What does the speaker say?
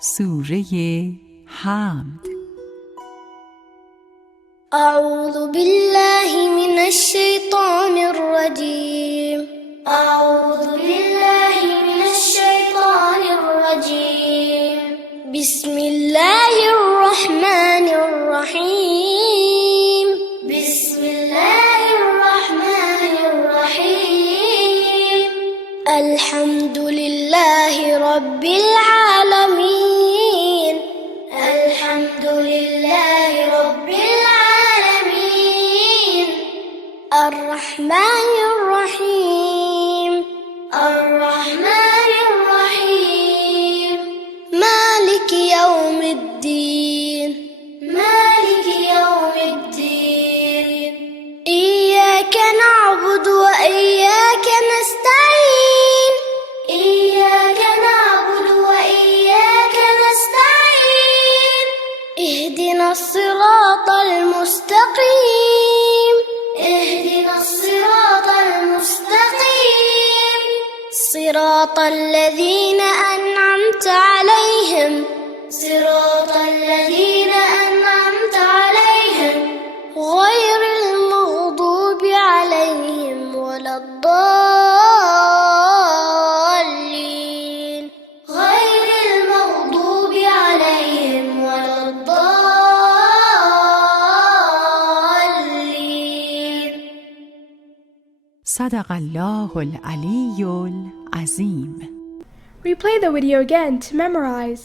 سوره حمد. أعوذ بالله من الشيطان الرجيم. أعوذ بالله من الشيطان الرجيم. بسم الله الرحمن الرحيم. بسم الله الرحمن الرحيم. الحمد لله رب العالمين. الحمد لله رب العالمين. الرحمن الرحيم. الرحمن الرحيم. مالك يوم الدين. مالك يوم الدين. إياك نعبد وإياك نستعين. إياك نعبد وإياك نستعين. اهدنا الصراط المستقيم. اهدنا الصراط المستقيم. صراط الذين أنعمت عليهم. صراط الذين أنعمت عليهم غير المغضوب عليهم ولا الضالين. غير المغضوب عليهم ولا الضالين. صدق الله العلی العظیم. Replay the video again to memorize.